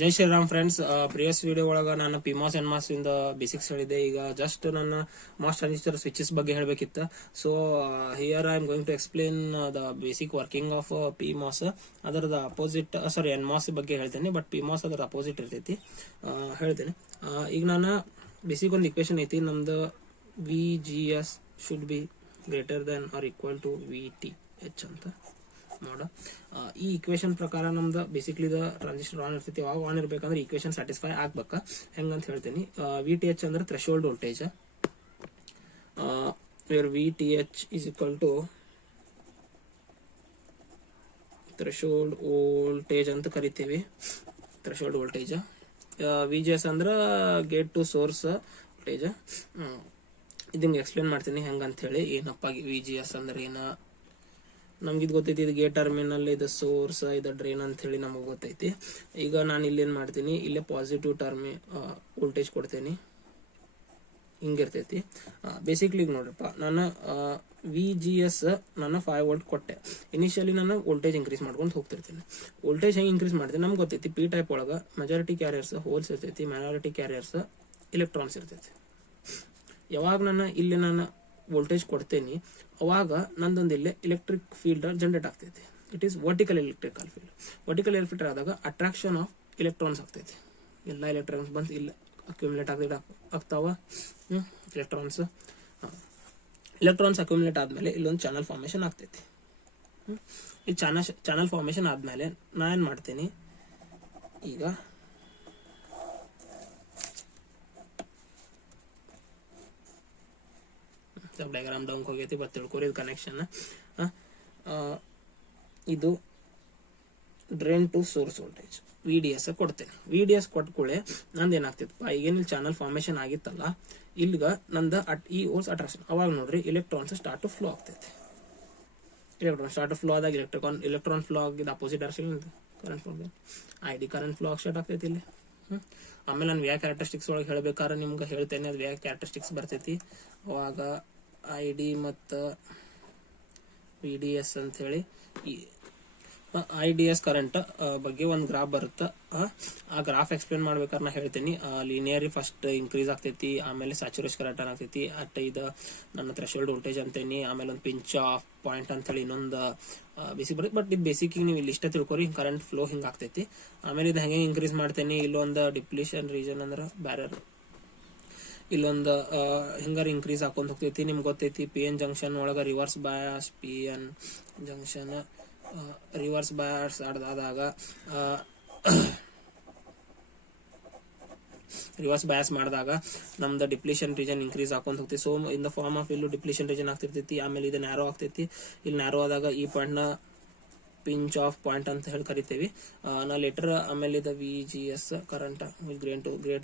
ಜೈ Shriram friends. Previous video ಒಳಗ ನಾನು PMOS and MOS ಇಂದ ಬೇಸಿಕ್ಸ್ ಹೇಳಿದೆ. ಈಗ ಜಸ್ಟ್ ನನ್ನ ಮಾಸ್ ಟ್ರಾನ್ಸಿಸ್ಟರ್ ಸ್ವಿಚಸ್ ಬಗ್ಗೆ ಹೇಳಬೇಕಿತ್ತು. So here I am going to explain the basic working of PMOS. ಅದರದ ಅಪೋಸಿಟ್ ಎನ್ ಮಾಸ್ ಬಗ್ಗೆ ಹೇಳ್ತೇನೆ, ಬಟ್ ಪಿಮಾಸ್ ಅದರ ಅಪೋಸಿಟ್ ಇರ್ತೈತಿ. ಹೇಳ್ತೇನೆ. ಈಗ ನಾನು ಬೇಸಿಕ್ ಒಂದು ಇಕ್ವೇಶನ್ ಐತಿ ನಮ್ದು. VGS should be greater than or equal to VTH ಅಂತ ನೋಡ. ಈ ಇಕ್ವೇಶನ್ ಪ್ರಕಾರ ನಮ್ದು ಬೇಸಿಕ್ಲಿ ಟ್ರಾನ್ಸಿಸ್ಟರ್ ಆನ್ ಇರ್ತೈತಿ. ಅವಾಗ ಆನ್ ಇರ್ಬೇಕಂದ್ರೆ ಇಕ್ವೇಶನ್ ಸ್ಯಾಟಿಸ್ಫೈ ಆಗ್ಬೇಕ. ಹೆಂಗಂತ ಹೇಳ್ತೀನಿ. VTH ಅಂದ್ರೆ threshold voltage. Where VTH is equal to threshold voltage ಅಂತ ಕರಿತೀವಿ. Threshold voltage. VGS ಅಂದ್ರೆ ಗೇಟ್ ಟು ಸೋರ್ಸ್ ವೋಲ್ಟೇಜ್. ಇದನ್ನ ಎಕ್ಸ್ಪ್ಲೇನ್ ಮಾಡ್ತೀನಿ ಹೆಂಗಂತ ಹೇಳಿ. ಏನಪ್ಪ VGS ಅಂದ್ರೆ ಏನ ನಮ್ಗೆ ಇದು ಗೊತ್ತೈತಿ. ಇದು ಗೇಟ್ ಟರ್ಮಿನಲ್, ಇದು ಸೋರ್ಸ್, ಇದು ಡ್ರೈನ್ ಅಂತ ಹೇಳಿ ನಮಗೆ ಗೊತ್ತೈತಿ. ಈಗ ನಾನು ಇಲ್ಲೇನ್ ಮಾಡ್ತೀನಿ, ಇಲ್ಲೇ ಪಾಸಿಟಿವ್ ವೋಲ್ಟೇಜ್ ಕೊಡ್ತೇನೆ. ಹಿಂಗಿರ್ತೈತಿ. ಬೇಸಿಕ್ಲಿ ನೋಡ್ರಪ್ಪ, ನಾನು VGS ನಾನು 5 ವೋಲ್ಟ್ ಕೊಟ್ಟೆ. ಇನಿಷಿಯಲಿ ನಾನು ವೋಲ್ಟೇಜ್ ಇನ್ಕ್ರೀಸ್ ಮಾಡ್ಕೊಂಡು ಹೋಗ್ತಿರ್ತೀನಿ. ವೋಲ್ಟೇಜ್ ಹೆಂಗೆ ಇನ್ಕ್ರೀಸ್ ಮಾಡ್ತೀನಿ ನಮ್ಗೆ ಗೊತ್ತೈತಿ. ಪಿ ಟೈಪ್ ಒಳಗೆ ಮೆಜಾರಿಟಿ ಕ್ಯಾರಿಯರ್ಸ್ ಹೋಲ್ಸ್ ಇರ್ತೈತಿ, ಮೈನಾರಿಟಿ ಕ್ಯಾರಿಯರ್ಸ್ ಎಲೆಕ್ಟ್ರಾನ್ಸ್ ಇರ್ತೈತಿ. ಯಾವಾಗ ನಾನು ವೋಲ್ಟೇಜ್ ಕೊಡ್ತೇನೆ ಅವಾಗ ನಂದೊಂದು ಇಲ್ಲೇ ಎಲೆಕ್ಟ್ರಿಕ್ ಫೀಲ್ಡ್ ಜನರೇಟ್ ಆಗ್ತೈತಿ. It is vertical electrical field. Vertical electric field ಆದಾಗ ಅಟ್ರಾಕ್ಷನ್ ಆಫ್ ಎಲೆಕ್ಟ್ರಾನ್ಸ್ ಆಗ್ತೈತಿ. ಎಲ್ಲ ಎಲೆಕ್ಟ್ರಾನ್ಸ್ ಬಂದು ಇಲ್ಲ ಅಕ್ಯುಮುಲೇಟ್ ಆಗ್ತಾವ. ಎಲೆಕ್ಟ್ರಾನ್ಸ್ ಅಕ್ಯುಮುಲೇಟ್ ಆದ್ಮೇಲೆ ಇಲ್ಲೊಂದು ಚಾನಲ್ ಫಾರ್ಮೇಶನ್ ಆಗ್ತೈತಿ. ಈ ಚಾನಲ್ ಫಾರ್ಮೇಶನ್ ಆದ್ಮೇಲೆ ನಾ ಏನ್ ಮಾಡ್ತೀನಿ, ಈಗ ಡಯಾಗ್ರಾಮ್ ಡೌನ್ ಹೋಗೈತಿ, ಬಟ್ ತಿಳ್ಕೊರಿ ಇದು ಕನೆಕ್ಷನ್. ಇದು drain to source voltage VDS ಕೊಡ್ತೇನೆ. VDS ಕೊಟ್ಕೊಳ್ಳೆ ನಂದು ಏನಾಗ್ತಿತ್ತು, ಈಗೇನಿಲ್ಲಿ ಚಾನಲ್ ಫಾರ್ಮೇಶನ್ ಆಗಿತ್ತಲ್ಲ, ಇಲ್ಲಿಗ ನಂದು ಈ ಓರ್ಸ್ ಅಟ್ರಾಕ್ಷನ್. ಅವಾಗ ನೋಡ್ರಿ ಎಲೆಕ್ಟ್ರಾನ್ಸ್ ಸ್ಟಾರ್ಟ್ ಟು ಫ್ಲೋ ಆಗ್ತೈತಿ. ಸ್ಟಾರ್ಟ್ ಟು ಫ್ಲೋ ಆದಾಗ ಎಲೆಕ್ಟ್ರಾನ್ ಫ್ಲೋ ಆಗಿದ್ದು opposite direction current flow, ID current flow start ಆಗ್ತೈತಿ ಇಲ್ಲಿ. ಆಮೇಲೆ ನಾನು ವ್ಯಾ ಕ್ಯಾರೆಕ್ಟರಿಸ್ಟಿಕ್ಸ್ ಒಳಗೆ ಹೇಳ್ಬೇಕಾದ್ರೆ ನಿಮ್ಗೆ ಹೇಳ್ತೇನೆ. ಅದು ವ್ಯಾ ಕ್ಯಾರೆಕ್ಟರಿಸ್ಟಿಕ್ಸ್ ಬರ್ತೈತಿ. ಅವಾಗ ID ಮತ್ತು VDS ಅಂತ ಹೇಳಿ IDS ಕರೆಂಟ್ ಬಗ್ಗೆ ಒಂದು ಗ್ರಾಫ್ ಬರುತ್ತೆ. ಆ ಗ್ರಾಫ್ ಎಕ್ಸ್ಪ್ಲೇನ್ ಮಾಡ್ಬೇಕಾದ್ರೆ ನಾ ಹೇಳ್ತೀನಿ. ಲೀನಿಯರಿ ಫಸ್ಟ್ ಇನ್ಕ್ರೀಸ್ ಆಗ್ತೈತಿ, ಆಮೇಲೆ ಸ್ಯಾಚುರೇಷನ್ ಕರೆಂಟ್ ಆಗ್ತೈತಿ. ಇದು ನನ್ನ ಥ್ರೆಶೋಲ್ಡ್ ವೋಲ್ಟೇಜ್ ಅಂತೇನಿ. ಆಮೇಲೆ ಒಂದು ಪಿಂಚ್ ಆಫ್ ಪಾಯಿಂಟ್ ಅಂತ ಹೇಳಿ ಇನ್ನೊಂದು ಬೇಸಿಕ್ ಬರುತ್ತೆ. ಬಟ್ ಇದು ಬೇಸಿಕ್ ನೀವು ಇಲ್ಲಿ ಇಷ್ಟ ತಿಳ್ಕೊರಿ. ಕರೆಂಟ್ ಫ್ಲೋ ಹಿಂಗೆ ಆಗ್ತೈತಿ. ಆಮೇಲೆ ಇದು ಹೆಂಗೆ ಇನ್ಕ್ರೀಸ್ ಮಾಡ್ತೇನೆ, ಇಲ್ಲೊಂದು ಡಿಪ್ಲೀಷನ್ ರೀಜನ್ ಅಂದ್ರೆ ಬ್ಯಾರರ್, ಇಲ್ಲೊಂದು ಹಿಂಗಾರ ಇನ್ಕ್ರೀಸ್ ಹಾಕೊಂಡ್ ಹೋಗ್ತೈತಿ. ನಿಮ್ಗೆ ಗೊತ್ತೈತಿ PN ಜಂಕ್ಷನ್ ಒಳಗ reverse bias, PN junction reverse bias ಆದಾಗ ರಿವರ್ಸ್ ಬಯಾಸ್ ಮಾಡಿದಾಗ ನಮ್ದು ಡಿಪ್ಲೀಷನ್ ರೀಜನ್ ಇನ್ಕ್ರೀಸ್ ಹಾಕೊಂಡ್ ಹೋಗ್ತೈತಿ. So in the form of ಇಲ್ಲೂ ಡಿಪ್ಲೀಷನ್ ರೀಜನ್ ಆಗ್ತಿರ್ತೈತಿ. ಆಮೇಲೆ ಇದು ನ್ಯಾರೋ ಆಗ್ತೈತಿ. ಇಲ್ಲಿ ನ್ಯಾರೋ ಆದಾಗ ಈ ಪಾಯಿಂಟ್ ನ ಪಿಂಚ್ ಆಫ್ ಪಾಯಿಂಟ್ ಅಂತ ಹೇಳಿ ಕರಿತೇವಿ. ನಾ ಲೆಟರ್ ಆಮೇಲೆ ಇದು VGS current great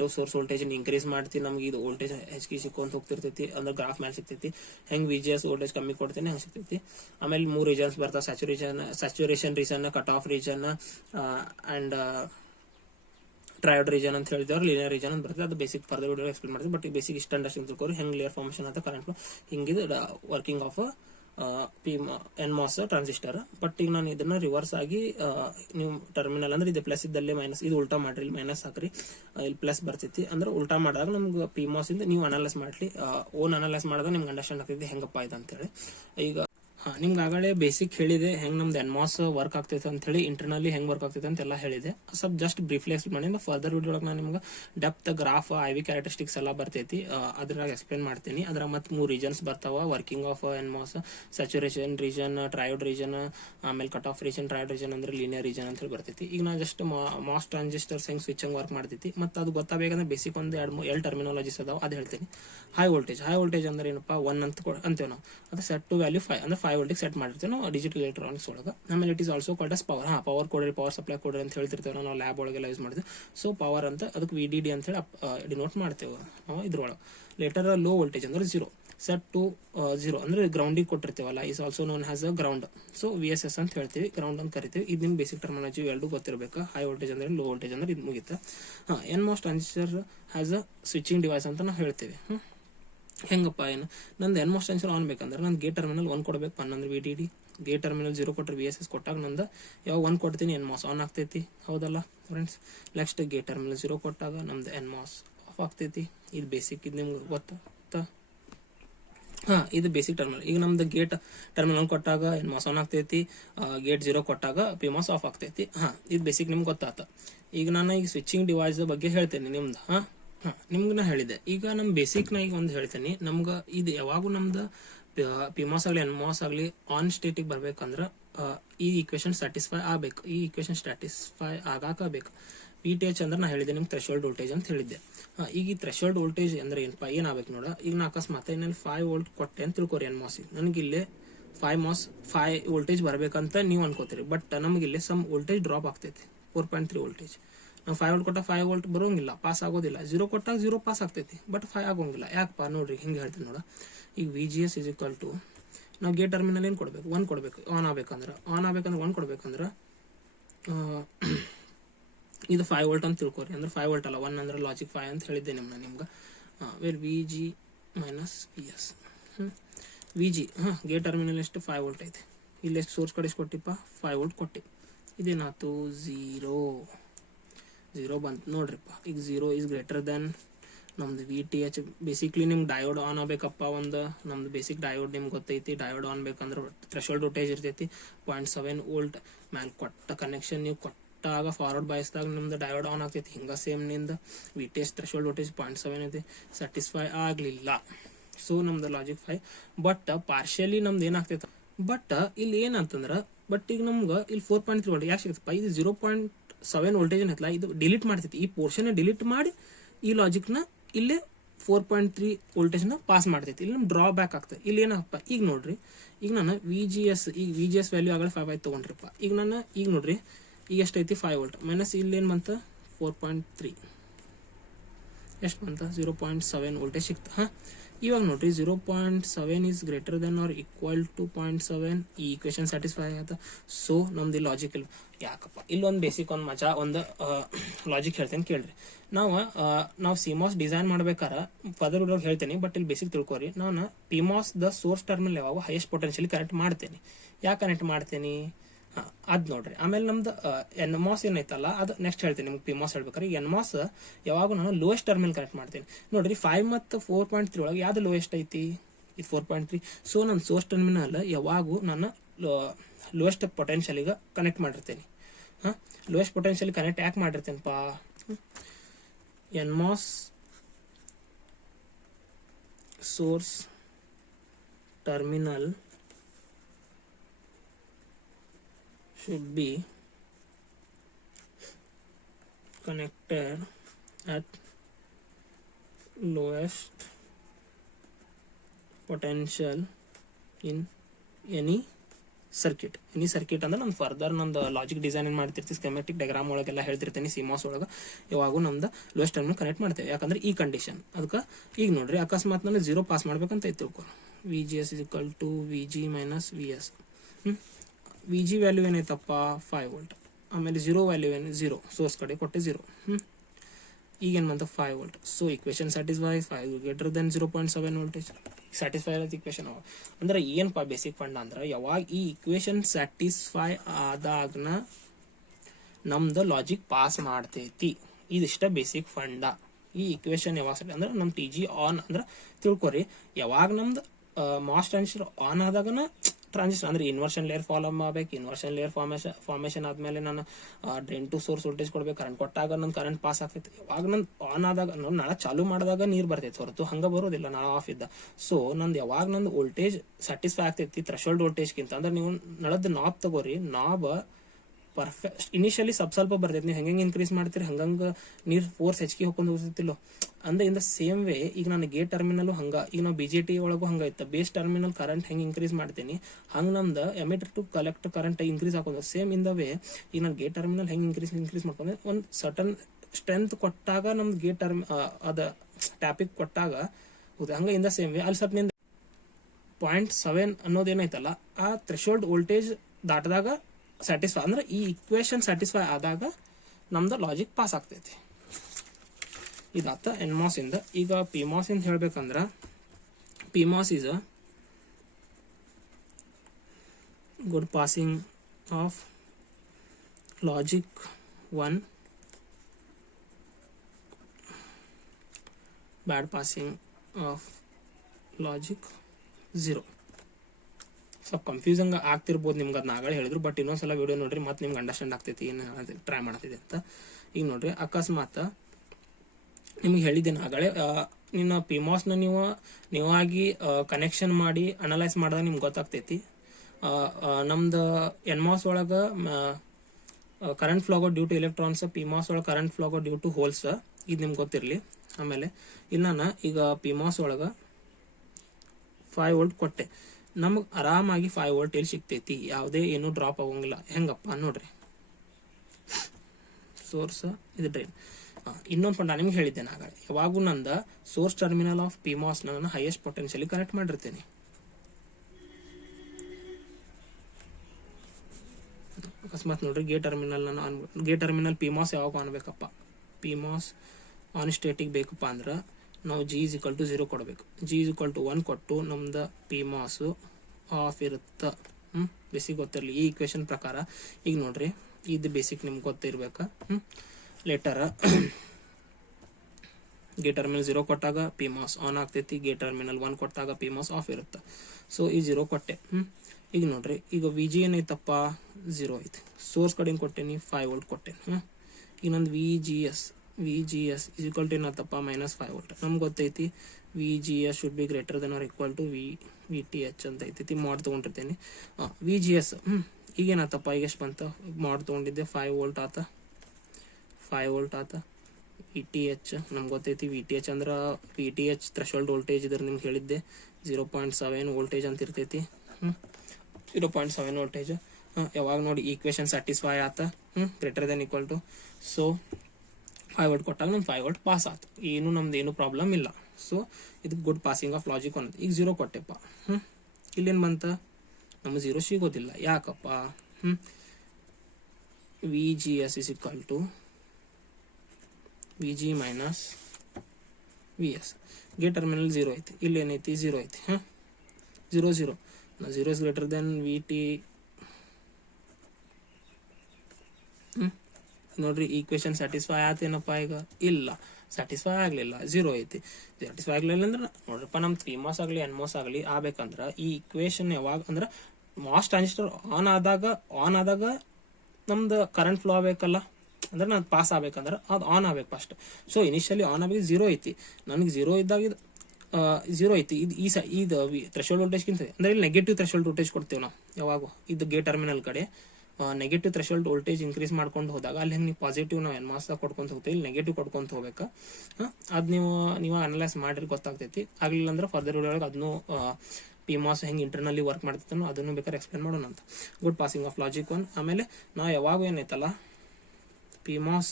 to source voltage increase ಮಾಡ್ತೀವಿ. ನಮ್ಗೆ ಇದು ವೋಲ್ಟೇಜ್ ಹೆಚ್ಚಿಗೆ ಸಿಕ್ಕೊಂತ ಹೋಗ್ತಿರ್ತೈತಿ. ಅಂದ್ರೆ ಗ್ರಾಫ್ ಮೇಲೆ ಸಿಗ್ತೈತಿ. ಹೆಂಗ್ VGS ವೋಲ್ಟೇಜ್ ಕಮ್ಮಿ ಕೊಡ್ತೇನೆ ಹಂಗೆ ಸಿಗ್ತೈತಿ. ಆಮೇಲೆ 3 ರೀಜನ್ಸ್ ಬರ್ತಾವ: saturation region, cut off region and triode region ಅಂತ ಹೇಳಿದವ್ರು ಲೀನಿಯರ್ ರೀಜನ್ ಅಂತ ಬರ್ತದೆ. ಅದು ಬೇಸಿಕ್ ಫರ್ದರ್ ವಿಡಿಯೋ ಎಕ್ಸ್ಪ್ಲೇನ್ ಮಾಡ್ತೀವಿ. ಬಟ್ ಬೇಸಿಕ್ ಇಷ್ಟ ಅಂಡರ್ಸ್ಟ್ಯಾಂಡ್ ತಿಳ್ಕೊರಿ ಹೆಂಗ್ ಲೇಯರ್ ಫಾರ್ಮೇಶನ್ ಅಂತ ಕರೆಂಟ್ ಹಿಂಗಿದೆ working of NMOS transistor. But ಈಗ ನಾನು ಇದನ್ನ ರಿವರ್ಸ್ ಆಗಿ ನೀವು ಟರ್ಮಿನಲ್ ಅಂದ್ರೆ ಇದು ಪ್ಲಸ್ ಇದ್ದಲ್ಲಿ ಮೈನಸ್, ಇದು ಉಲ್ಟಾ ಮಾಡ್ರಿ, ಇಲ್ಲಿ ಮೈನಸ್ ಹಾಕ್ರಿ, ಇಲ್ಲಿ ಪ್ಲಸ್ ಬರ್ತೈತಿ. ಅಂದ್ರೆ ಉಲ್ಟಾ ಮಾಡಿದಾಗ ನಮ್ಗೆ PMOS ಇಂದ ನೀವು ಅನಲೈಸ್ ಮಾಡ್ಲಿ. ಓನ್ ಅನಲೈಸ್ ಮಾಡಿದಾಗ ನಿಮ್ಗೆ ಅಂಡರ್ಸ್ಟ್ಯಾಂಡ್ ಆಗ್ತೈತಿ ಹೆಂಗಪ್ಪ ಇದು ಅಂತೇಳಿ. ಈಗ ನಿಮ್ಗೆ ಆಗಲೇ ಬೇಸಿಕ್ ಹೇಳಿದೆ ಹೆಂಗ್ ನಮ್ದು NMOS ವರ್ಕ್ ಆಗ್ತೈತೆ ಅಂತ ಹೇಳಿ, ಇಂಟರ್ನಲಿ ಹೆಂಗ್ ವರ್ಕ್ ಆಗ್ತೈತೆ ಅಂತೆಲ್ಲ ಹೇಳಿದೆ. ಸ್ವಲ್ಪ ಜಸ್ಟ್ ಬ್ರೀಫ್ಲಿ ಎಕ್ಸ್ಪ್ಲೇನ್ ಮಾಡಿ. ಫರ್ದರ್ ವಿಡಿಯೋ ಒಳಗೆ ನಾನು ನಿಮ್ಗೆ ಡೆಪ್ತ್ ಗ್ರಾಫ್ IV ಕ್ಯಾರೆಕ್ಟರಿಸ್ಟಿಕ್ಸ್ ಎಲ್ಲ ಬರ್ತೈತಿ, ಅದ್ರಾಗ ಎಕ್ಸ್ಪ್ಲೇನ್ ಮಾಡ್ತೀನಿ. ಅದ್ರ ಮತ್ತೆ 3 ರೀಜನ್ಸ್ ಬರ್ತಾವ: working of NMOS, saturation region, triode region, ಆಮೇಲೆ cut off region. Triode region ಅಂದ್ರೆ ಲೀನಿಯರ್ ರೀಜನ್ ಅಂತ ಹೇಳಿ ಬರ್ತೈತಿ. ಈಗ ನಾ ಜಸ್ಟ್ ಮಾಸ್ ಟ್ರಾನ್ಸಿಸ್ಟರ್ಸ್ ಹೆಂಗ್ ಸ್ವಿಚ್ ಹಂಗ್ ವರ್ಕ್ ಮಾಡ್ತೈತಿ ಮತ್ತು ಅದು ಗೊತ್ತಾಗಬೇಕಂದ್ರೆ ಬೇಸಿಕ್ ಒಂದು 2-3 ಟರ್ಮಿನಾಲಜೀಸ್ ಅದಾವ, ಅದು ಹೇಳ್ತೀನಿ. ಹೈ ವೋಲ್ಟೇಜ್ ಅಂದ್ರೆ ಏನಪ್ಪಾ, 1 ಅಂತೇವೆ ನಾವು. ಅದು ಸೆಟ್ ಟು ವ್ಯಾಲ್ಯೂ 5 ಅಂದ್ರೆ 5 ವೋಲ್ಟೇಜ್ ಸೆಟ್ ಮಾಡಿರ್ತೇವೆ ನಾವು ಡಿಜಿಟಲ್ ಎಲೆಕ್ಟ್ರಾನಿಕ್ಸ್ ಒಳಗೆ. ಆಮೇಲೆ it is also called as power. Power ಕೊಡ್ರಿ, ಪವರ್ ಸಪ್ಲೈ ಕೊಡ್ರಿ ಅಂತ ಹೇಳ್ತಿರ್ತೇವೆ ನಾವು ಲ್ಯಾಬ್ ಒಳಗೆಲ್ಲ ಯೂಸ್ ಮಾಡಿದ್ವಿ. ಸೊ ಪವರ್ ಅಂತ ಅದಕ್ಕೆ VDD ಅಂತ ಹೇಳಿ ಡಿನೋಟ್ ಮಾಡ್ತೇವೆ ನಾವು ಇದ್ರೊಳಗೆ. ಲೇಟರ್ ಲೋ ವೋಲ್ಟೇಜ್ ಅಂದ್ರೆ 0 ಸೆಟ್ ಟು 0 ಅಂದ್ರೆ ಗ್ರೌಂಡಿಗೆ ಕೊಟ್ಟಿರ್ತೇವಲ್ಲ, is also known as a ground. So VSS ಅಂತ ಹೇಳ್ತೀವಿ, ಗ್ರೌಂಡ್ ಅಂತ ಕರಿತೀವಿ. ಇದು ನಿಮ್ ಬೇಸಿಕ್ ಟರ್ಮಿನಾಲಜಿ ಎರಡು ಗೊತ್ತಿರಬೇಕು. ಹೈ ವೋಲ್ಟೇಜ್ ಅಂದ್ರೆ, ಲೋ ವೋಲ್ಟೇಜ್ ಅಂದ್ರೆ ಇದು ಮುಗಿತಾ. NMOS transistor has a switching device ಅಂತ ನಾವು ಹೇಳ್ತೇವೆ. ಹೆಂಗಪ್ಪ ಏನು, ನಂದು NMOS ಟ್ರಾನ್ಸಿಸ್ಟರ್ ಆನ್ ಬೇಕಂದ್ರೆ ನಾನು ಗೇಟ್ ಟರ್ಮಿನಲ್ 1 ಕೊಡಬೇಕು, 1 ಅಂದ್ರೆ VDD, ಗೇಟ್ ಟರ್ಮಿನಲ್ 0 ಕೊಟ್ಟರೆ VSS ಕೊಟ್ಟಾಗ ನಂದು ಯಾವಾಗ 1 ಕೊಡ್ತೀನಿ NMOS ಆನ್ ಆಗ್ತೈತಿ, ಹೌದಲ್ಲ ಫ್ರೆಂಡ್ಸ್. ನೆಕ್ಸ್ಟ್ ಗೇಟ್ ಟರ್ಮಿನಲ್ 0 ಕೊಟ್ಟಾಗ ನಮ್ದು NMOS ಆಫ್ ಆಗ್ತೈತಿ. ಇದು ಬೇಸಿಕ್, ಇದು ನಿಮ್ಗೆ ಗೊತ್ತಾ? ಇದು ಬೇಸಿಕ್ ಟರ್ಮಿನಲ್. ಈಗ ನಮ್ದು ಗೇಟ್ ಟರ್ಮಿನಲ್ ಕೊಟ್ಟಾಗ NMOS ಆನ್ ಆಗ್ತೈತಿ, ಗೇಟ್ 0 ಕೊಟ್ಟಾಗ PMOS ಆಫ್ ಆಗ್ತೈತಿ. ಇದು ಬೇಸಿಕ್ ನಿಮ್ಗೆ ಗೊತ್ತಾತ. ಈಗ ನಾನು ಈಗ ಸ್ವಿಚಿಂಗ್ ಡಿವೈಸ್ ಬಗ್ಗೆ ಹೇಳ್ತೇನೆ ನಿಮ್ದು. ನಿಮ್ಗೆ ನಾ ಹೇಳಿದೆ. ಈಗ ನಮ್ಮ ಬೇಸಿಕ್ನ ಈಗ ಒಂದು ಹೇಳ್ತೇನೆ. ನಮ್ಗೆ ಇದು ಯಾವಾಗೂ ನಮ್ದು PMOS ಆಗಲಿ NMOS ಆಗಲಿ ಆನ್ ಸ್ಟೇಟಿಗೆ ಬರ್ಬೇಕಂದ್ರೆ ಈ ಈಕ್ವೇಶನ್ ಸ್ಯಾಟಿಸ್ಫೈ ಆಗಬೇಕು. ಈ ಈಕ್ವೇಶನ್ ಸ್ಯಾಟಿಸ್ಫೈ ಆಗಾಕಬೇಕು. VTH ಅಂದ್ರೆ ನಾ ಹೇಳಿದೆ ನಿಮ್ಗೆ ಥ್ರೆಶೋಲ್ಡ್ ವೋಲ್ಟೇಜ್ ಅಂತ ಹೇಳಿದ್ದೆ. ಈಗ ಈ ಥ್ರೆಶೋಲ್ಡ್ ವೋಲ್ಟೇಜ್ ಅಂದ್ರೆ ಏನಪ್ಪ, ಏನಾಗಬೇಕು ನೋಡ. ಈಗ ನಾ ಅಕಸ್ಮಾತ್ ಏನಲ್ಲಿ 5 ವೋಲ್ಟ್ ಕೊಟ್ಟೆ ಅಂತ ತಿಳ್ಕೊರಿ NMOS. ನನಗಿಲ್ಲಿ 5 ವೋಲ್ಟೇಜ್ ಬರ್ಬೇಕಂತ ನೀವು ಅನ್ಕೋತೀರಿ. ಬಟ್ ನಮಗಿಲ್ಲಿ ಸಮ್ ವೋಲ್ಟೇಜ್ ಡ್ರಾಪ್ ಆಗ್ತೈತಿ, 4.3 ವೋಲ್ಟೇಜ್. ನಾವು 5 ವೋಲ್ಟ್ ಕೊಟ್ಟಾಗ 5 ವೋಲ್ಟ್ ಬರೋಂಗಿಲ್ಲ, ಪಾಸ್ ಆಗೋದಿಲ್ಲ. 0 ಕೊಟ್ಟಾಗ 0 ಪಾಸ್ ಆಗ್ತೈತಿ, ಬಟ್ 5 ಆಗೋಂಗಿಲ್ಲ. ಯಾಕಪ್ಪ ನೋಡ್ರಿ, ಹಿಂಗೆ ಹೇಳ್ತೀನಿ ನೋಡ. ಈಗ VGS ಇಸ್ ಈಕ್ವಲ್ ಟು ನಾವು ಗೇಟ್ ಟರ್ಮಿನಲ್ ಏನು ಕೊಡಬೇಕು, 1 ಕೊಡಬೇಕು. ಆನ್ ಆಗ್ಬೇಕಂದ್ರೆ 1 ಕೊಡ್ಬೇಕಂದ್ರೆ ಇದು 5 ವೋಲ್ಟ್ ಅಂತ ತಿಳ್ಕೊರಿ. ಅಂದ್ರೆ 5 ವೋಲ್ಟ್ ಅಲ್ಲ, 1 ಅಂದ್ರೆ ಲಾಜಿಕ್ 5 ಅಂತ ಹೇಳಿದ್ದೆ ನಿಮ್ಗೆ. Where VG minus VS. VG gate terminal ಎಷ್ಟು 5 ವೋಲ್ಟ್ ಐತೆ. ಇಲ್ಲಿ ಎಷ್ಟು ಸೋರ್ಸ್ ಕಡೆ ಕೊಟ್ಟಿಪ್ಪ, 5 ವೋಲ್ಟ್ ಕೊಟ್ಟಿ. ಇದೇನಾಯ್ತು, 0 ಬಂತು ನೋಡ್ರಿಪ್ಪ. ಈಗ 0 ಇಸ್ ಗ್ರೇಟರ್ ದೆನ್ ನಮ್ದು VTH. ಬೇಸಿಕ್ಲಿ ನಿಮ್ಗೆ ಡಯೋಡ್ ಆನ್ ಆಗ್ಬೇಕಪ್ಪ. ನಮ್ದು ಬೇಸಿಕ್ ಡಯೋಡ್ ನಿಮ್ಗೆ ಗೊತ್ತೈತಿ. ಡಯೋಡ್ ಆನ್ ಬೇಕಂದ್ರೆ ಥ್ರೆಶೋಲ್ಡ್ ವೋಲ್ಟೇಜ್ ಇರ್ತೈತಿ 0.7 ವೋಲ್ಟ್ ಮ್ಯಾಲೆ ಕೊಟ್ಟ ಕನೆಕ್ಷನ್ ನೀವು ಕೊಟ್ಟಾಗ ಫಾರ್ವರ್ಡ್ ಬಾಯಿಸಿದಾಗ ನಮ್ದು ಡಯೋಡ್ ಆನ್ ಆಗ್ತೈತಿ. ಹಿಂಗೆ ಸೇಮ್ ನಿಂದ VTH ಥ್ರೆಶೋಲ್ಡ್ ವೋಲ್ಟೇಜ್ 0.7 ಐತಿ, ಸ್ಯಾಟಿಸ್ಫೈ ಆಗಲಿಲ್ಲ. ಸೊ ನಮ್ದು ಲಾಜಿಕ್ 5. ಬಟ್ ಪಾರ್ಷಿಯಲಿ ನಮ್ದು ಏನಾಗ್ತೈತೆ, ಬಟ್ ಇಲ್ಲಿ ಏನಂತಂದ್ರೆ, ಬಟ್ ಈಗ ನಮ್ಗೆ ಇಲ್ಲಿ 4.3 ವೋಲ್ಟ್ ಯಾಕೆ ಸಿಗ್ತಪ್ಪ, ಇದು 0.7 ವೋಲ್ಟೇಜ್ ಐತಲ್ಲ, ಇದು ಡಿಲೀಟ್ ಮಾಡ್ತೈತಿ. ಈ ಪೋರ್ಷನ್ ಡಿಲೀಟ್ ಮಾಡಿ ಈ ಲಾಜಿಕ್ನ ಇಲ್ಲೇ 4.3 ವೋಲ್ಟೇಜ್ನ ಪಾಸ್ ಮಾಡ್ತೈತಿ. ಇಲ್ಲಿ ನಮ್ಗೆ ಡ್ರಾ ಬ್ಯಾಕ್ ಆಗ್ತದೆ. ಇಲ್ಲಿ ಏನಪ್ಪ, ಈಗ ನೋಡ್ರಿ, ಈಗ ನಾನು VGS ವ್ಯಾಲ್ಯೂ ಆಗಲೇ 5 ಆಯ್ತು ತೊಗೊಂಡ್ರಿಪ್ಪ. ಈಗ ನಾನು ಈಗ ನೋಡ್ರಿ, ಈಗ ಎಷ್ಟೈತಿ 5 ವೋಲ್ಟ್ ಮೈನಸ್ ಇಲ್ಲಿ ಏನು ಬಂತ 4.3, ಎಷ್ಟು ಬಂತ 0.7 ವೋಲ್ಟೇಜ್ ಸಿಕ್ತು. ಇವಾಗ ನೋಡ್ರಿ 0.7 is greater than or equal to 0.7. ಈ ಈಕ್ವೇಶನ್ ಸ್ಯಾಟಿಸ್ಫೈ ಆಗತ್ತ. ಸೊ ನಮ್ದು ಲಾಜಿಕ್ ಇಲ್ಲ. ಯಾಕಪ್ಪ, ಇಲ್ಲೊಂದು ಬೇಸಿಕ್ ಒಂದು ಮಜಾ ಒಂದು ಲಾಜಿಕ್ ಹೇಳ್ತೇನೆ ಕೇಳ್ರಿ. ನಾವು CMOS ಡಿಸೈನ್ ಮಾಡ್ಬೇಕಾರೆ ಫರ್ದರ್ ಇರೋದು ಹೇಳ್ತೇನೆ, ಬಟ್ ಇಲ್ಲಿ ಬೇಸಿಕ್ ತಿಳ್ಕೊರಿ. ನಾನು PMOS ದ ಸೋರ್ಸ್ ಟರ್ಮಿನಲ್ ಯಾವಾಗ ಹೈಯೆಸ್ಟ್ ಪೊಟೆನ್ಷಿಯಲಿ ಕನೆಕ್ಟ್ ಮಾಡ್ತೇನೆ. ಯಾಕೆ ಕನೆಕ್ಟ್ ಮಾಡ್ತೇನೆ ಅದ್ ನೋಡ್ರಿ. ಆಮೇಲೆ ನಮ್ದು NMOS ಏನೈತಲ್ಲ, ಅದು ನೆಕ್ಸ್ಟ್ ಹೇಳ್ತೀನಿ ನಿಮ್ಗೆ. PMOS ಹೇಳ್ಬೇಕಾರೆ ಈಗ NMOS ಯಾವಾಗ ನಾನು ಲೋಯೆಸ್ಟ್ ಟರ್ಮಿನಲ್ ಕನೆಕ್ಟ್ ಮಾಡ್ತೇನೆ. ನೋಡ್ರಿ 5 ಮತ್ತು 4.3 ಒಳಗೆ ಯಾವ್ದು ಲೋಯೆಸ್ಟ್ ಐತಿ, ಇದು 4.3. ಸೊ ನನ್ನ ಸೋರ್ಸ್ ಟರ್ಮಿನಲ್ ಯಾವಾಗೂ ನಾನು ಲೋಯೆಸ್ಟ್ ಪೊಟೆನ್ಷಿಯಲಿಗೆ ಕನೆಕ್ಟ್ ಮಾಡಿರ್ತೇನೆ. ಲೋಯೆಸ್ಟ್ ಪೊಟೆನ್ಷಿಯಲಿ ಕನೆಕ್ಟ್ ಯಾಕೆ ಮಾಡಿರ್ತೇನಪ್ಪ, NMOS source terminal should be connected at lowest potential in any circuit. Any circuit ಅಂದ್ರೆ ನಾನು ಫರ್ದರ್ ನಮ್ದು ಲಾಜಿಕ್ ಡಿಸೈನ್ ಏನು ಮಾಡ್ತಿರ್ತೀವಿ, ಸ್ಕೆಮೆಟಿಕ್ ಡಯಾಗ್ರಾಮ್ ಒಳಗೆಲ್ಲ ಹೇಳ್ತಿರ್ತೀನಿ. CMOS ಒಳಗೆ ಯಾವಾಗೂ ನಮ್ದು ಲೋಯೆಸ್ಟ್ ಟರ್ಮಿನಲ್ ಕನೆಕ್ಟ್ ಮಾಡ್ತೇವೆ. ಯಾಕಂದ್ರೆ ಈ ಕಂಡೀಷನ್. ಅದಕ್ಕೆ ಈಗ ನೋಡ್ರಿ, ಅಕಸ್ಮಾತ್ ನಾನು 0 ಪಾಸ್ ಮಾಡ್ಬೇಕಂತ ಐತಿ ತಿಳ್ಕೊ. VGS is equal to VG minus VS. VG value ಏನೈತಪ್ಪ 5 ವೋಲ್ಟ್. ಆಮೇಲೆ 0 ವ್ಯಾಲ್ಯೂ ಏನು 0, ಸೋರ್ಸ್ ಕಡೆ ಕೊಟ್ಟೆ 0. ಈಗೇನು ಬಂತ 5 volt. So equation satisfy 5 greater than 0.7 voltage satisfy ಆಗುತ್ತೆ ಈಕ್ವೇಶನ್. ಅಂದ್ರೆ ಏನಪ್ಪ ಬೇಸಿಕ್ ಫಂಡ ಅಂದ್ರೆ, ಯಾವಾಗ ಈ ಈಕ್ವೇಶನ್ ಸ್ಯಾಟಿಸ್ಫೈ ಆದಾಗನ ನಮ್ದು ಲಾಜಿಕ್ ಪಾಸ್ ಮಾಡ್ತೈತಿ. ಇದಿಷ್ಟ ಬೇಸಿಕ್ ಫಂಡ. ಈ ಈಕ್ವೇಶನ್ ಯಾವಾಗ ಅಂದ್ರೆ ನಮ್ಮ TG ಆನ್ ಅಂದ್ರೆ ತಿಳ್ಕೊರಿ, ಯಾವಾಗ ನಮ್ದು ಮಾಸ್ ಟ್ರಾನ್ಸಿಸ್ಟರ್ ಆನ್ ಆದಾಗನ ಟ್ರಾನ್ಸಿಸ್ಟರ್ ಅಂದ್ರೆ ಇನ್ವರ್ಷನ್ ಲೇಯರ್ ಫಾಲೋ ಮಾಡ್ಬೇಕು. ಇನ್ವರ್ಷನ್ ಲೇಯರ್ ಫಾರ್ಮೇಶನ್ ಆದ್ಮೇಲೆ ನಾನು ಡ್ರೈನ್ ಟು ಸೋರ್ಸ್ ವೋಲ್ಟೇಜ್ ಕೊಡ್ಬೇಕು. ಕರೆಂಟ್ ಕೊಟ್ಟಾಗ ನನ್ನ ಕರೆಂಟ್ ಪಾಸ್ ಆಗ್ತೈತಿ. ಯಾವಾಗ ನಂದು ಆನ್ ಆದಾಗ, ನಾವು ನಾಳೆ ಚಾಲು ಮಾಡಿದಾಗ ನೀರು ಬರ್ತೈತಿ ಹೊರತು ಹಂಗ ಬರೋದಿಲ್ಲ ನಾಳೆ ಆಫ್ ಇದ್ದ. ಸೊ ನಂದು ಯಾವಾಗ ನಂದು ವೋಲ್ಟೇಜ್ ಸ್ಯಾಟಿಸ್ಫೈ ಆಗ್ತೈತಿ ಥ್ರೆಶೋಲ್ಡ್ ವೋಲ್ಟೇಜ್ಗಿಂತ, ಅಂದ್ರೆ ನೀವು ನಳದ ನಾಬ್ ತಗೋರಿ. ನಾಬ್ ಪರ್ಫೆಕ್ಟ್ ಇನಿಷಿಯಲಿ ಸ್ವಲ್ಪ ಬರ್ತೈತಿ. ನೀವು ಹೆಂಗೆ ಇನ್ಕ್ರೀಸ್ ಮಾಡ್ತೀರಿ ಹಂಗಂಗೆ ನೀರು ಫೋರ್ಸ್ ಹೆಚ್ಚಿಗೆ ಹೋಗ್ಕೊಂಡು ಹೋಗ್ತಿಲ್ಲೋ. ಅಂದ್ರೆ ಇನ್ ದ ಸೇಮ್ ವೇ ಈಗ ನಾನು ಗೇಟ್ ಟರ್ಮಿನಲ್ ಹಂಗ, ಈಗ ನಾವು BJT ಒಳಗೂ ಹಂಗ ಇತ್ತು. ಬೇಸ್ ಟರ್ಮಿನಲ್ ಕರೆಂಟ್ ಹೆಂಗೆ ಇನ್ಕ್ರೀಸ್ ಮಾಡ್ತೀನಿ ಹಂಗೆ ನಮ್ದು emitter to collect current increase ಹಾಕೊಂಡು ಸೇಮ್ ಇನ್ ದ ವೇ ಈಗ ನಾನು ಗೇಟ್ ಟರ್ಮಿನಲ್ ಹೆಂಗೆ ಇನ್ಕ್ರೀಸ್ ಮಾಡ್ಕೊಂಡೆ ಒಂದು ಸರ್ಟನ್ ಸ್ಟ್ರೆಂತ್ ಕೊಟ್ಟಾಗ ನಮ್ದು ಗೇಟ್ ಅದ ಟ್ಯಾಪಿಗೆ ಕೊಟ್ಟಾಗ ಹಂಗೆ ಇನ್ ದ ಸೇಮ್ ವೇ ಅಲ್ಲಿ ಸ್ವಲ್ಪ ನಿಂದ 0.7 ಅನ್ನೋದೇನೈತಲ್ಲ ಆ ಥ್ರೆಶೋಲ್ಡ್ ವೋಲ್ಟೇಜ್ ದಾಟದಾಗ ಸ್ಯಾಟಿಸ್ಫೈ ಅಂದ್ರೆ ಈ ಈಕ್ವೇಶನ್ ಸ್ಯಾಟಿಸ್ಫೈ ಆದಾಗ ನಮ್ದು ಲಾಜಿಕ್ ಪಾಸ್ ಆಗ್ತೈತಿ. ಇದಾತ NMOS ಇಂದ. ಈಗ PMOS ಇಂದ ಹೇಳ್ಬೇಕಂದ್ರ PMOS is good passing of logic 1, bad passing of logic 0. ಸ್ವಲ್ಪ ಕನ್ಫ್ಯೂಸಿಂಗ್ ಆಗ್ತಿರ್ಬೋದು ನಿಮ್ಗೆ, ಅದನ್ನ ಆಗಲೇ ಹೇಳಿದ್ರು, ಬಟ್ ಇನ್ನೊಂದ್ಸಲ ವಿಡಿಯೋ ನೋಡ್ರಿ ಮತ್ತೆ ನಿಮ್ಗೆ ಅಂಡರ್ಸ್ಟ್ಯಾಂಡ್ ಆಗ್ತೈತಿ ಏನು ಟ್ರೈ ಮಾಡ್ತಿದೆ ಅಂತ. ಈಗ ನೋಡ್ರಿ, ಅಕಸ್ಮಾತ್ ನಿಮ್ಗೆ ಹೇಳಿದ್ದೇನೆ ಆಗಲೇ, ನಿನ್ನ PMOSನ ನೀವಾಗಿ ಕನೆಕ್ಷನ್ ಮಾಡಿ ಅನಲೈಸ್ ಮಾಡಿದಾಗ ನಿಮ್ಗೆ ಗೊತ್ತಾಗ್ತೈತಿ. ನಮ್ದು NMOS ಒಳಗೆ current flow due to electrons, PMOS ಒಳಗೆ current flow due to holes, ಇದು ನಿಮ್ಗೆ ಗೊತ್ತಿರಲಿ. ಆಮೇಲೆ ಇಲ್ಲಿ ನಾನು ಈಗ PMOS ಒಳಗೆ 5 ವೋಲ್ಟ್ ಕೊಟ್ಟೆ, ನಮಗೆ ಆರಾಮಾಗಿ 5 ವೋಲ್ಟ್ ಇಲ್ಲಿ ಸಿಗ್ತೈತಿ, ಯಾವುದೇ ಏನು ಡ್ರಾಪ್ ಆಗೋಂಗಿಲ್ಲ. ಹೆಂಗಪ್ಪ ನೋಡ್ರಿ, ಸೋರ್ಸ್ ಇದು ಡ್ರೈನ್. ಇನ್ನೊಂದು ಪಾಯಿಂಟ್ ನಿಮ್ಗೆ ಹೇಳಿದ್ದೇನೆ ಆಗಲೇ, ಯಾವಾಗೂ ನಂದ ಸೋರ್ಸ್ ಟರ್ಮಿನಲ್ ಆಫ್ PMOS ನಾನು ಹೈಯೆಸ್ಟ್ ಪೊಟೆನ್ಷಿಯಲಿ ಕನೆಕ್ಟ್ ಮಾಡಿರ್ತೇನೆ. ಅಕಸ್ಮಾತ್ ನೋಡ್ರಿ, ಗೇಟ್ ಟರ್ಮಿನಲ್ PMOS ಯಾವಾಗ ಅನ್ಬೇಕಪ್ಪ, PMOS ಆನ್ ಸ್ಟೇಟಿಗೆ ಬೇಕಪ್ಪ ಅಂದ್ರೆ ನಾವು G = 0 ಕೊಡಬೇಕು. G = 1 ಕೊಟ್ಟು ನಮ್ದು PMOS ಆಫ್ ಇರುತ್ತೆ. ಬೇಸಿಕ್ ಗೊತ್ತಿರಲಿ ಈ ಇಕ್ವೇಶನ್ ಪ್ರಕಾರ. ಈಗ ನೋಡ್ರಿ, ಇದು ಬೇಸಿಕ್ ನಿಮ್ಗೆ ಗೊತ್ತಿರ್ಬೇಕ. ಲೆಟರ್ ಗೇಟ್ ಟರ್ಮಿನಲ್ 0 ಕೊಟ್ಟಾಗ PMOS ಆನ್ ಆಗ್ತೈತಿ, ಗೇಟ್ ಟರ್ಮಿನಲ್ 1 ಕೊಟ್ಟಾಗ PMOS ಆಫ್ ಇರುತ್ತೆ. ಸೊ ಈ 0 ಕೊಟ್ಟೆ. ಈಗ ನೋಡ್ರಿ, ಈಗ VG ಏನೈತಪ್ಪ 0 ಐತಿ, ಸೋರ್ಸ್ ಕಡೆ ಕೊಟ್ಟೇನಿ 5 ವೋಲ್ಟ್ ಕೊಟ್ಟೇನಿ. ಈಗ ನಂದು VGS = ಏನತ್ತಪ್ಪ -5 ವೋಲ್ಟ್. ನಮ್ಗೆ ಗೊತ್ತೈತಿ VGS should be greater than or equal to VTH ಅಂತ ಐತಿ. ಮಾಡ್ ತೊಗೊಂಡಿರ್ತೇನೆ. VGS ಈಗೇನತ್ತಪ್ಪ, ಈಗ ಎಷ್ಟು ಬಂತ, ಮಾಡ್ ತೊಗೊಂಡಿದ್ದೆ 5 ವೋಲ್ಟ್ ಆತ. VTH ನಮ್ಗೆ ಗೊತ್ತೈತಿ, VTH ಅಂದ್ರೆ VTH ಥ್ರೆಶೋಲ್ಡ್ ವೋಲ್ಟೇಜ್ ಇದ್ರ ನಿಮ್ಗೆ ಹೇಳಿದ್ದೆ 0.7 ವೋಲ್ಟೇಜ್ ಅಂತ ಇರ್ತೈತಿ. 0.7 ವೋಲ್ಟೇಜ್ ಯಾವಾಗ ನೋಡಿ ಈಕ್ವೇಶನ್ ಸ್ಯಾಟಿಸ್ಫೈ ಆತ, greater than equal to. So 5 volt ಕೊಟ್ಟಾಗ ನಮ್ಗೆ 5 ವೋಲ್ಟ್ ಪಾಸ್ ಆಯ್ತು, ನಮ್ದು ಏನು ಪ್ರಾಬ್ಲಮ್ ಇಲ್ಲ. ಸೊ ಇದು ಗುಡ್ ಪಾಸಿಂಗ್ ಆಫ್ ಲಾಜಿಕ್ ಅನ್ನೋದು. ಈಗ 0 ಕೊಟ್ಟೆಪ್ಪ, ಇಲ್ಲೇನು ಬಂತ, ನಮ್ಗೆ 0 ಸಿಗೋದಿಲ್ಲ. ಯಾಕಪ್ಪ, VGS = VG - VS. Gate terminal 0 ಐತಿ, ಇಲ್ಲಿ ಏನೈತಿ 0 ಐತಿ. 0 is greater than VT. ನೋಡ್ರಿ, ಈಕ್ವೇಶನ್ ಸ್ಯಾಟಿಸ್ಫೈ ಆತೇನಪ್ಪ, ಈಗ ಇಲ್ಲ, ಸ್ಯಾಟಿಸ್ಫೈ ಆಗಲಿಲ್ಲ, 0 ಐತಿ. ಸ್ಯಾಟಿಸ್ಫೈ ಆಗಲಿಲ್ಲ ಅಂದ್ರೆ ನೋಡ್ರಪ್ಪ, ನಮ್ಮ PMOS ಆಗಲಿ NMOS ಆಗಲಿ ಆಗ್ಬೇಕಂದ್ರೆ ಈ ಇಕ್ವೇಶನ್ ಯಾವಾಗ ಅಂದ್ರೆ MOS ಟ್ರಾನ್ಸಿಸ್ಟರ್ ಆನ್ ಆದಾಗ ನಮ್ದು ಕರೆಂಟ್ ಫ್ಲೋ ಆಗಬೇಕಲ್ಲ, ಅಂದ್ರೆ ನಾನು ಪಾಸ್ ಆಗ್ಬೇಕಂದ್ರೆ ಅದು ಆನ್ ಆಗ್ಬೇಕು ಫಸ್ಟ್. ಸೊ ಇನಿಷಿಯಲಿ ಆನ್ ಆಗಬೇಕು 0 ಐತಿ, ನನಗೆ 0 ಇದ್ದಾಗ 0 ಐತಿ. ಇದು ಥ್ರೆಶೋಲ್ಡ್ ವೋಲ್ಟೇಜ್ಗಿಂತ ಅಂದ್ರೆ ಇಲ್ಲಿ ನೆಗೆಟಿವ್ ಥ್ರೆಶೋಲ್ಡ್ ವೋಲ್ಟೇಜ್ ಕೊಡ್ತೇವೆ ನಾವು ಯಾವಾಗ, ಇದು ಗೇಟ್ ಟರ್ಮಿನಲ್ ಕಡೆ ನೆಗೆಟಿವ್ ಥ್ರೆಶೋಲ್ಡ್ ವೋಲ್ಟೇಜ್ ಇನ್ಕ್ರೀಸ್ ಮಾಡ್ಕೊಂಡು ಹೋದಾಗ ಅಲ್ಲಿ ಹೆಂಗೆ ಪಾಸಿಟಿವ್ ನಾವು NMOS ಕೊಡ್ಕೊಂತ ಹೋಗ್ತೀವಿ, ಇಲ್ಲಿ ನೆಗೆಟಿವ್ ಕೊಡ್ಕೊಂತ ಹೋಗ್ಬೇಕಾ. ಅದು ನೀವು ಅನಲೈಸ್ ಮಾಡಿದ್ರೆ ಗೊತ್ತಾಗ್ತೈತಿ. ಆಗಲಿಲ್ಲ ಅಂದ್ರೆ ಫರ್ದರ್ ವಿಡಿಯೋ ಒಳಗೆ ಅದನ್ನು PMOS ಹೆಂಗೆ ಇಂಟರ್ನಲ್ಲಿ ವರ್ಕ್ ಮಾಡ್ತಿದ್ದಾನೋ ಅದನ್ನು ಬೇಕಾದ್ರೆ ಎಕ್ಸ್ಪ್ಲೇನ್ ಮಾಡೋಣ ಅಂತ. Good passing off logic 1. ಆಮೇಲೆ ನಾವು ಯಾವಾಗ ಏನೈತಲ್ಲ PMOS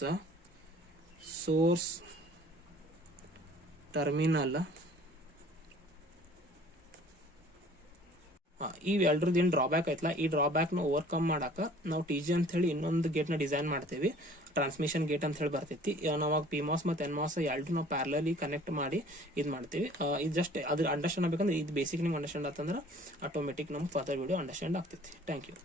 ಸೋರ್ಸ್ ಟರ್ಮಿನಲ್ ಇವೆರಡ್ರದ್ದು ಏನು ಡ್ರಾಬ್ಯಾಕ್ ಐತಲ್ಲ, ಈ ಡ್ರಾಬ್ಯಾಕ್ನ ಓವರ್ಕಮ್ ಮಾಡಾಕ ನಾವು TG ಅಂತ ಹೇಳಿ ಇನ್ನೊಂದು ಗೇಟ್ನ ಡಿಸೈನ್ ಮಾಡ್ತೇವೆ, ಟ್ರಾನ್ಸ್ಮಿಷನ್ ಗೇಟ್ ಅಂತ ಹೇಳಿ ಬರ್ತೈತಿ. ನಾವಾಗ PMOS ಮತ್ತು NMOS ಎರಡು ನಾವು ಪ್ಯಾರಲಲಿ ಕನೆಕ್ಟ್ ಮಾಡಿ ಇದು ಮಾಡ್ತೀವಿ. ಇದು ಜಸ್ಟ್ ಅದ್ರ ಅಂಡರ್ಸ್ಟ್ಯಾಂಡ್ ಆಗ್ಬೇಕಂದ್ರೆ ಇದು ಬೇಸಿಕ್ ನಿಮ್ಗೆ ಅಂಡರ್ಸ್ಟ್ಯಾಂಡ್ ಆತಂದ್ರೆ ಆಟೋಮೆಟಿಕ್ ನಮ್ಗೆ ಫರ್ದರ್ ವಿಡಿಯೋ ಅಂಡರ್ಸ್ಟ್ಯಾಂಡ್ ಆಗ್ತೈತಿ. Thank you.